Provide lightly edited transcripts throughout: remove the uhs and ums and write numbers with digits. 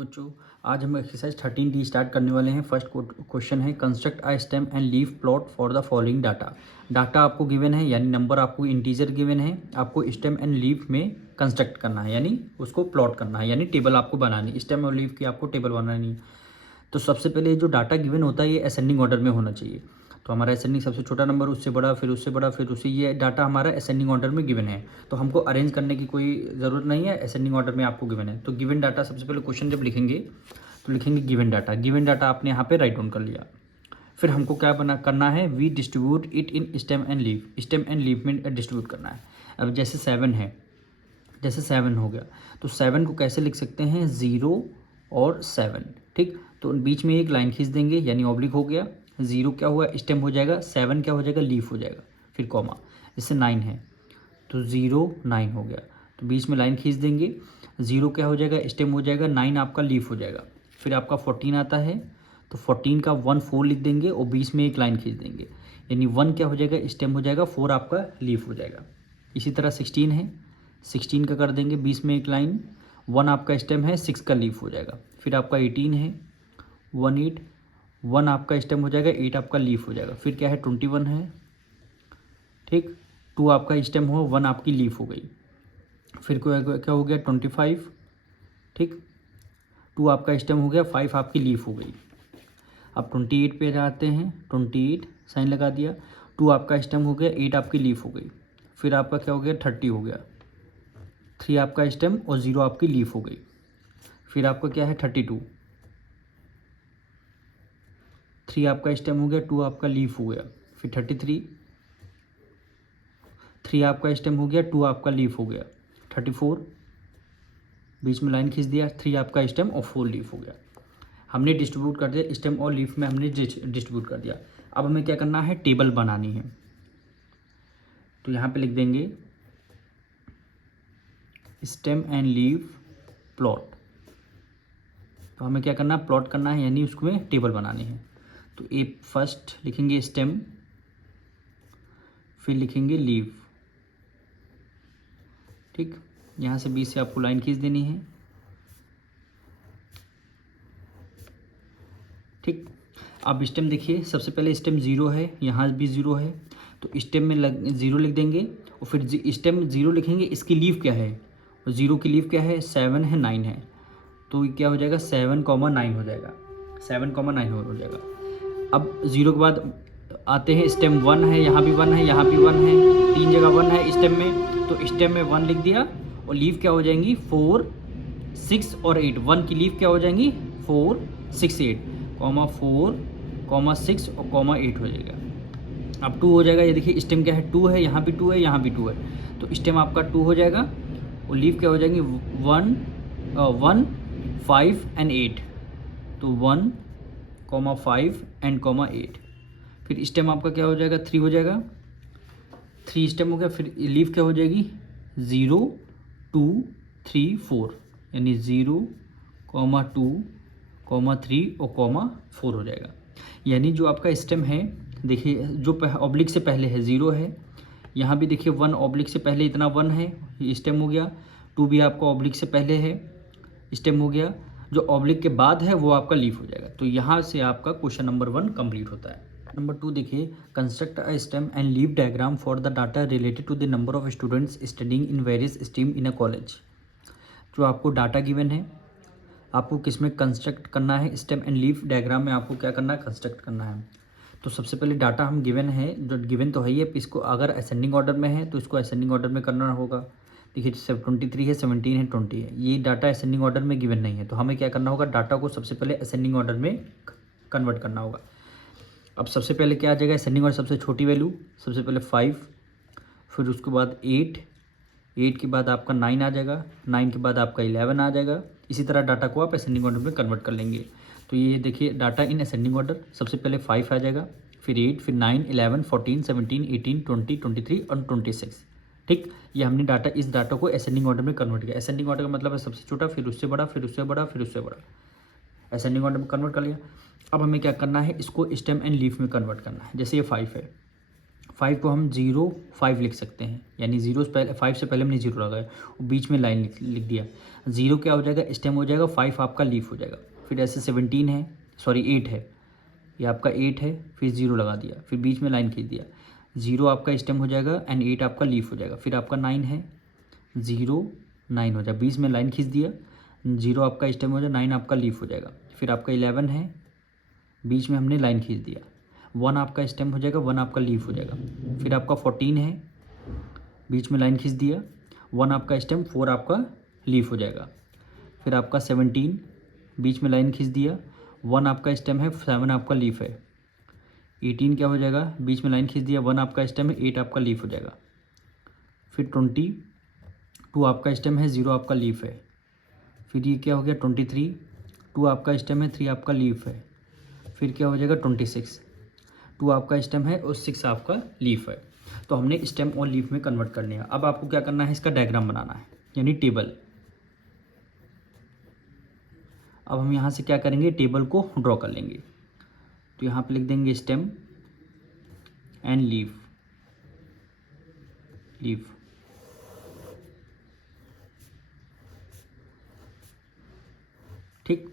बच्चों, आज हम एक्सरसाइज 13D स्टार्ट करने वाले हैं। फर्स्ट क्वेश्चन है construct a stem and leaf plot for the following data. Data आपको गिवन है, यानी नंबर आपको इंटीजर गिवन है। आपको स्टेम एंड लीफ में कंस्ट्रक्ट करना है, यानी उसको प्लॉट करना है, यानी टेबल आपको बनानी। स्टेम और लीफ की आपको टेबल बनानी है। तो सबसे पहले जो डाटा गिवन होता है ये असेंडिंग ऑर्डर में होना चाहिए। तो हमारा असेंडिंग सबसे छोटा नंबर, उससे बड़ा, फिर उससे बड़ा, फिर उससे, ये डाटा हमारा असेंडिंग ऑर्डर में गिवन है। तो हमको अरेंज करने की कोई ज़रूरत नहीं है, असेंडिंग ऑर्डर में आपको गिवन है। तो गिवन डाटा सबसे पहले क्वेश्चन जब लिखेंगे तो लिखेंगे गिवन डाटा। गिवन डाटा आपने यहाँ पे राइट डाउन कर लिया। फिर हमको क्या करना है, we distribute it in stem and leaf. Stem and leaf में डिस्ट्रीब्यूट करना है। अब जैसे 7 है, जैसे 7 हो गया तो 7 को कैसे लिख सकते हैं, 0 और 7। ठीक, तो बीच में एक लाइन खींच देंगे, यानी ऑब्लिक हो गया। 0 क्या हुआ, स्टेम हो जाएगा। 7 क्या हो जाएगा, लीफ हो जाएगा। फिर कॉमा, जैसे 9 है तो 0 9 हो गया, तो बीच में लाइन खींच देंगे। 0 क्या हो जाएगा, स्टेम हो जाएगा। 9 आपका लीफ हो जाएगा। फिर आपका 14 आता है तो 14 का 1 4 लिख देंगे और बीच में एक लाइन खींच देंगे, यानी 1 क्या हो जाएगा, स्टेम हो जाएगा। 4 आपका लीफ हो जाएगा। इसी तरह 16 है, 16 का कर देंगे बीच में एक लाइन। 1 आपका स्टेम है, 6 का लीफ हो जाएगा। फिर आपका 18 है, 1 आपका स्टेम हो जाएगा, 8 आपका लीफ हो जाएगा। फिर क्या है, 21 है। ठीक, 2 आपका स्टेम हो, 1 आपकी लीफ हो गई। फिर क्या हो गया, 25। ठीक, 2 आपका स्टेम हो गया, 5 आपकी लीफ हो गई। अब 28 पे जाते हैं, 28 साइन लगा दिया। 2 आपका स्टेम हो गया, 8 आपकी लीफ हो गई। फिर आपका क्या हो गया, 30 हो गया। 3 आपका स्टेम और 0 आपकी लीफ हो गई। फिर आपका क्या है, 32। 3 आपका स्टेम हो गया, 2 आपका लीफ हो गया। फिर 33, 3 आपका स्टेम हो गया, 2 आपका लीफ हो गया। 34, बीच में लाइन खींच दिया। 3 आपका स्टेम और 4 लीफ हो गया। हमने डिस्ट्रीब्यूट कर दिया, स्टेम और लीफ में हमने डिस्ट्रीब्यूट कर दिया। अब हमें क्या करना है, टेबल बनानी है। तो यहाँ पे लिख देंगे स्टेम एंड लीफ प्लॉट। तो हमें क्या करना है, प्लॉट करना है, यानी उसको में टेबल बनानी है। तो ए फर्स्ट लिखेंगे स्टेम, फिर लिखेंगे लीफ। ठीक, यहाँ से बीच से आपको लाइन खींच देनी है। ठीक, अब स्टेम देखिए, सबसे पहले स्टेम 0 है, यहाँ भी 0 है, तो स्टेम में 0 लिख देंगे। और फिर स्टेम 0 लिखेंगे, इसकी लीफ क्या है, और 0 की लीफ क्या है, 7 है, 9 है। तो क्या हो जाएगा, 7,9 हो जाएगा। 7,9 हो जाएगा। अब 0 के बाद आते हैं, स्टेम 1 है, यहाँ भी 1 है, यहाँ भी 1 है, 3 जगह 1 है स्टेम में। तो स्टेम में 1 लिख दिया और लीफ क्या हो जाएंगी, 4 6 और 8। 1 की लीफ क्या हो जाएंगी, 4 6 8, कॉमा 4 कॉमा 6 और कॉमा 8 हो जाएगा। अब 2 हो जाएगा। ये देखिए स्टेम क्या है, 2 है, यहाँ भी 2 है, यहाँ भी 2 है। तो स्टेम आपका 2 हो जाएगा और लीफ क्या हो जाएंगी, 1 5 एंड 8। तो 1 कॉमा 5 एंड कॉमा 8। फिर स्टेम आपका क्या हो जाएगा, 3 हो जाएगा। 3 स्टेम हो गया। फिर लीफ क्या हो जाएगी, 0 2 3 4, यानी 0 कॉमा 2 कॉमा 3 और कॉमा 4 हो जाएगा। यानी जो आपका स्टेम है, देखिए जो ऑब्लिक से पहले है 0 है, यहाँ भी देखिए 1 ऑब्लिक से पहले इतना 1 है, ये स्टेम हो गया। 2 भी आपका ऑब्लिक से पहले है, स्टेम हो गया। जो ऑब्लिक के बाद है वो आपका लीफ हो जाएगा। तो यहाँ से आपका क्वेश्चन नंबर 1 कंप्लीट होता है। नंबर 2 देखिए, construct a stem and leaf diagram for the data related to the number of students studying in various stream in a college. जो आपको डाटा गिवन है, आपको किस में कंस्ट्रक्ट करना है, स्टेम एंड लीफ डायग्राम में आपको क्या करना है, कंस्ट्रक्ट करना है। तो सबसे पहले डाटा हम गिवन है, जो गिवन तो है ही है, इसको अगर असेंडिंग ऑर्डर में है तो इसको असेंडिंग ऑर्डर में करना होगा। देखिए 23 है, 17 है, 20 है, ये डाटा असेंडिंग ऑर्डर में गिवन नहीं है। तो हमें क्या करना होगा, डाटा को सबसे पहले असेंडिंग ऑर्डर में कन्वर्ट करना होगा। अब सबसे पहले क्या आ जाएगा, असेंडिंग ऑर्डर सबसे छोटी वैल्यू, सबसे पहले 5, फिर उसके बाद 8 के बाद आपका 9 आ जाएगा, 9 के बाद आपका 11 आ जाएगा। इसी तरह डाटा को आप असेंडिंग ऑर्डर में कन्वर्ट कर लेंगे। तो ये देखिए डाटा इन असेंडिंग ऑर्डर, सबसे पहले 5 आ जाएगा, फिर 8, फिर 9, 11, 14, 17, 18, 20, 23 और 26। ठीक, ये हमने डाटा, इस डाटा को असेंडिंग ऑर्डर में कन्वर्ट किया। असेंडिंग ऑर्डर का मतलब है सबसे छोटा, फिर उससे बड़ा, फिर उससे बड़ा, फिर उससे बड़ा। असेंडिंग ऑर्डर में कन्वर्ट कर लिया। अब हमें क्या करना है, इसको स्टेम एंड लीफ में कन्वर्ट करना है। जैसे ये 5 है, 5 को हम 0 5 लिख सकते हैं, यानी 0 से पहले 5 से पहले हमने 0 लगाया और बीच में लाइन लिख दिया। 0 क्या हो जाएगा, स्टेम हो जाएगा, 5 आपका लीफ हो जाएगा। फिर ऐसे 17 है, सॉरी 8 है, ये आपका 8 है, फिर 0 लगा दिया, फिर बीच में लाइन खींच दिया। 0 आपका स्टेम हो जाएगा एंड 8 आपका लीफ हो जाएगा। फिर आपका 9 है, 0 9 हो जाएगा, बीच में लाइन खींच दिया, 0 आपका स्टेम हो जाएगा, 9 आपका लीफ हो जाएगा। फिर आपका 11 है, बीच में हमने लाइन खींच दिया, 1 आपका स्टेम हो जाएगा, 1 आपका लीफ हो जाएगा। फिर आपका 14 है, बीच में लाइन खींच दिया, 1 आपका स्टेम, 4 आपका लीफ हो जाएगा। फिर आपका 17, बीच में लाइन खींच दिया, 1 आपका स्टेम है, 7 आपका लीफ है। 18 क्या हो जाएगा, बीच में लाइन खींच दिया, 1 आपका स्टेम है, 8 आपका लीफ हो जाएगा। फिर 22 आपका स्टेम है, 0 आपका लीफ है। फिर ये क्या हो गया 23, 2 आपका स्टेम है, 3 आपका लीफ है। फिर क्या हो जाएगा 26, 2 आपका स्टेम है और 6 आपका लीफ है। तो हमने स्टेम और लीफ में कन्वर्ट कर लिया। अब आपको क्या करना है, इसका डायग्राम बनाना है, यानी टेबल। अब हम यहाँ से क्या करेंगे, टेबल को ड्रॉ कर लेंगे। तो यहाँ पे लिख देंगे स्टेम एंड लीफ, लीफ। ठीक,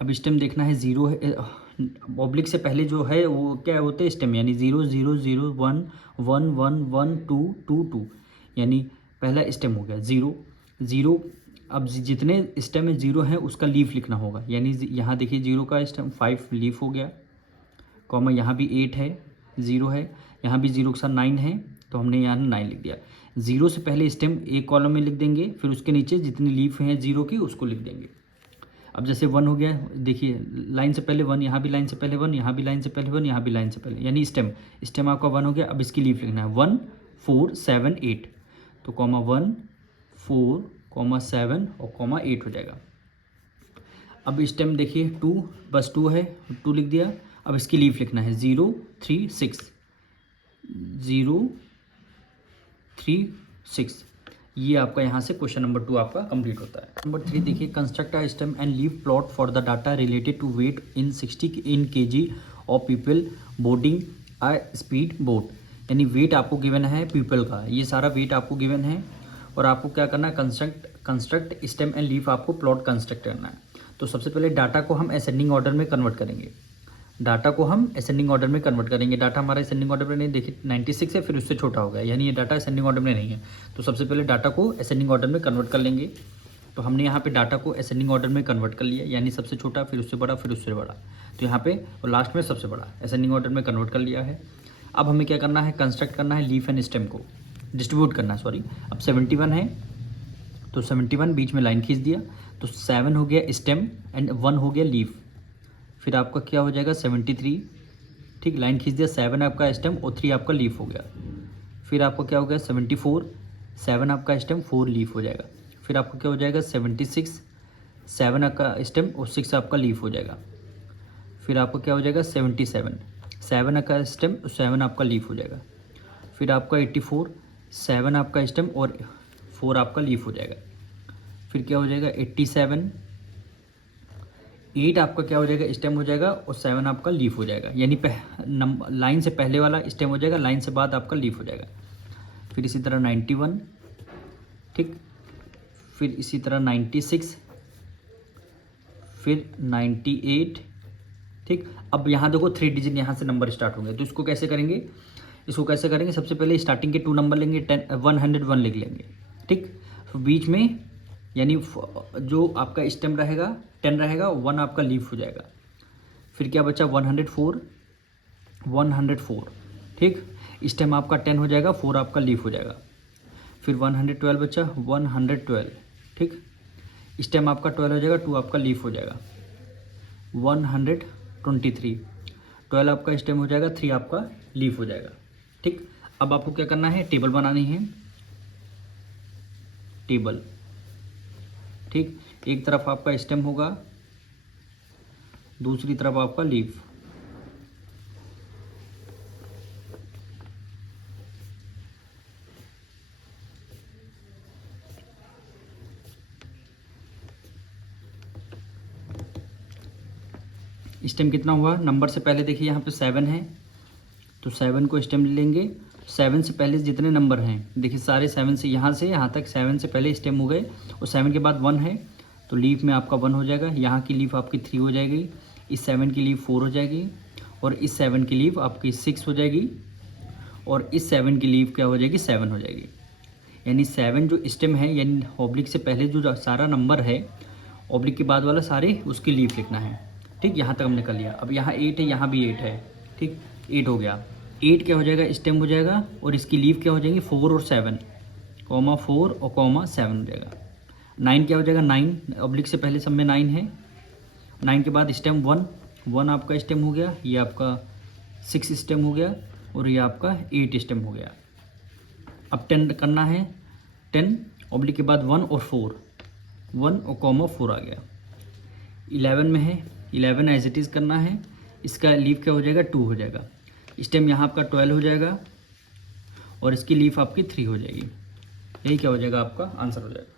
अब स्टेम देखना है, 0 है, ऑब्लिक से पहले जो है वो क्या होते हैं स्टेम, यानी 0 0 0 1 1 1 1 2 2 2, यानी पहला स्टेम हो गया 0 0। अब जितने स्टेम में 0 है उसका लीफ लिखना होगा, यानी यहाँ देखिए 0 का स्टेम 5 लीफ हो गया, कॉमा यहाँ भी 8 है, 0 है, यहाँ भी 0 के साथ 9 है, तो हमने यहाँ 9 लिख दिया। 0 से पहले स्टेम एक कॉलम में लिख देंगे, फिर उसके नीचे जितनी लीफ हैं 0 की उसको लिख देंगे। अब जैसे 1 हो गया, देखिए लाइन से पहले 1, यहाँ भी लाइन से पहले 1, यहाँ भी लाइन से पहले 1, यहाँ भी लाइन से पहले, यानी स्टेम स्टेम आपका 1 हो गया। अब इसकी लीफ लिखना है 1 4 7 8, तो कॉमा 1 4 कॉमा 7 और कॉमा 8 हो जाएगा। अब स्टेम देखिए 2, बस 2 है, 2 लिख दिया। अब इसकी लीफ लिखना है 0 3 6, 0 3 6। ये आपका यहाँ से क्वेश्चन नंबर 2 आपका कंप्लीट होता है। नंबर 3 देखिए, construct a stem and leaf plot for the data related to weight in 60 in KG of people boarding a speed boat. यानी वेट आपको गिवन है पीपल का, ये सारा वेट आपको गिवन है और आपको क्या करना है, कंस्ट्रक्ट स्टेम एंड लीफ आपको प्लॉट कंस्ट्रक्ट करना है। तो सबसे पहले डाटा को हम असेंडिंग ऑर्डर में कन्वर्ट करेंगे, डाटा को हम असेंडिंग ऑर्डर में कन्वर्ट करेंगे। डाटा हमारा असेंडिंग ऑर्डर में नहीं, देखिए 96 है, फिर उससे छोटा हो गया, यानी ये डाटा असेंडिंग ऑर्डर में नहीं है। तो सबसे पहले डाटा को असेंडिंग ऑर्डर में कन्वर्ट कर लेंगे। तो हमने यहाँ पे डाटा को असेंडिंग ऑर्डर में कन्वर्ट कर लिया, यानी सबसे छोटा, फिर उससे बड़ा, फिर उससे बड़ा, तो यहाँ पे और लास्ट में सबसे बड़ा असेंडिंग ऑर्डर में कन्वर्ट कर लिया है। अब हमें क्या करना है, कंस्ट्रक्ट करना है लीफ एंड स्टेम को, डिस्ट्रीब्यूट करना है, सॉरी। अब 71 है, तो 71 बीच में लाइन खींच दिया, तो 7 हो गया स्टेम एंड 1 हो गया लीफ। फिर आपका क्या हो जाएगा 73, ठीक, लाइन खींच दिया, 7 आपका स्टेम और 3 आपका लीफ हो गया। फिर आपको क्या हो गया 74, 7 आपका स्टेम 4 लीफ हो जाएगा। फिर आपको क्या हो जाएगा 76, 7 आपका स्टेम और 6 आपका लीफ हो जाएगा। फिर आपको क्या हो जाएगा 77, 7 आपका स्टेम और 7 आपका लीफ हो जाएगा। फिर आपका 84, 7 आपका स्टेम और 4 आपका लीफ हो जाएगा। फिर क्या हो जाएगा 87, 8 आपका क्या हो जाएगा स्टेम हो जाएगा और 7 आपका लीफ हो जाएगा, यानी लाइन से पहले वाला स्टेम हो जाएगा, लाइन से बाद आपका लीफ हो जाएगा। फिर इसी तरह 91, ठीक, फिर इसी तरह 96, फिर 98, ठीक। अब यहाँ देखो 3 डिजिट यहाँ से नंबर स्टार्ट होंगे, तो इसको कैसे करेंगे, सबसे पहले स्टार्टिंग के 2 नंबर लेंगे, 101 लिख लेंगे, ठीक। तो बीच में यानी जो आपका स्टेम रहेगा 10 रहेगा, 1 आपका लीफ हो जाएगा। फिर क्या बचा 104, 104, ठीक, स्टेम आपका 10 हो जाएगा, 4 आपका लीफ हो जाएगा। फिर 112 बचा, 112, ठीक, स्टेम आपका 12 हो जाएगा, 2 आपका लीफ हो जाएगा। 123, 12 आपका स्टेम हो जाएगा, 3 आपका लीफ हो जाएगा, ठीक। अब आपको क्या करना है, टेबल बनानी है, टेबल, ठीक। एक तरफ आपका स्टेम होगा, दूसरी तरफ आपका लीफ। स्टेम कितना हुआ, नंबर से पहले देखिए यहाँ पे 7 है, तो 7 को स्टेम ले लेंगे 7 से पहले जितने नंबर हैं देखिए सारे 7 से यहाँ तक 7 से पहले स्टेम हो गए और 7 के बाद 1 है तो लीफ में आपका 1 हो जाएगा, यहाँ की लीफ आपकी 3 हो जाएगी, इस 7 की लीफ 4 हो जाएगी और इस 7 की लीफ आपकी 6 हो जाएगी और इस 7 की लीफ क्या हो जाएगी 7 हो जाएगी। यानी 7 जो स्टेम है यानी ऑब्लिक से पहले जो सारा नंबर है ऑब्लिक के बाद वाला सारे उसकी लीफ लिखना है। ठीक, यहाँ तक हमने कर लिया। अब यहाँ 8 है, यहाँ भी 8 है। ठीक, 8 हो गया। 8 क्या हो जाएगा स्टेम हो जाएगा और इसकी लीफ क्या हो जाएंगी 4 और 7, कॉमा 4 और कॉमा 7 हो जाएगा। 9 क्या हो जाएगा 9, ऑब्लिक से पहले सब में 9 है। 9 के बाद स्टेम 1 आपका स्टेम हो गया, ये आपका 6 स्टेम हो गया और ये आपका 8 स्टेम हो गया। अब 10 करना है, 10 ऑब्लिक के बाद 1 और 4, 1 और कॉमा 4 आ गया। 11 में है, 11 एज इट इज़ करना है, इसका लीफ क्या हो जाएगा 2 हो जाएगा। स्टेम यहाँ आपका 12 हो जाएगा और इसकी लीफ आपकी 3 हो जाएगी। यही क्या हो जाएगा आपका आंसर हो जाएगा।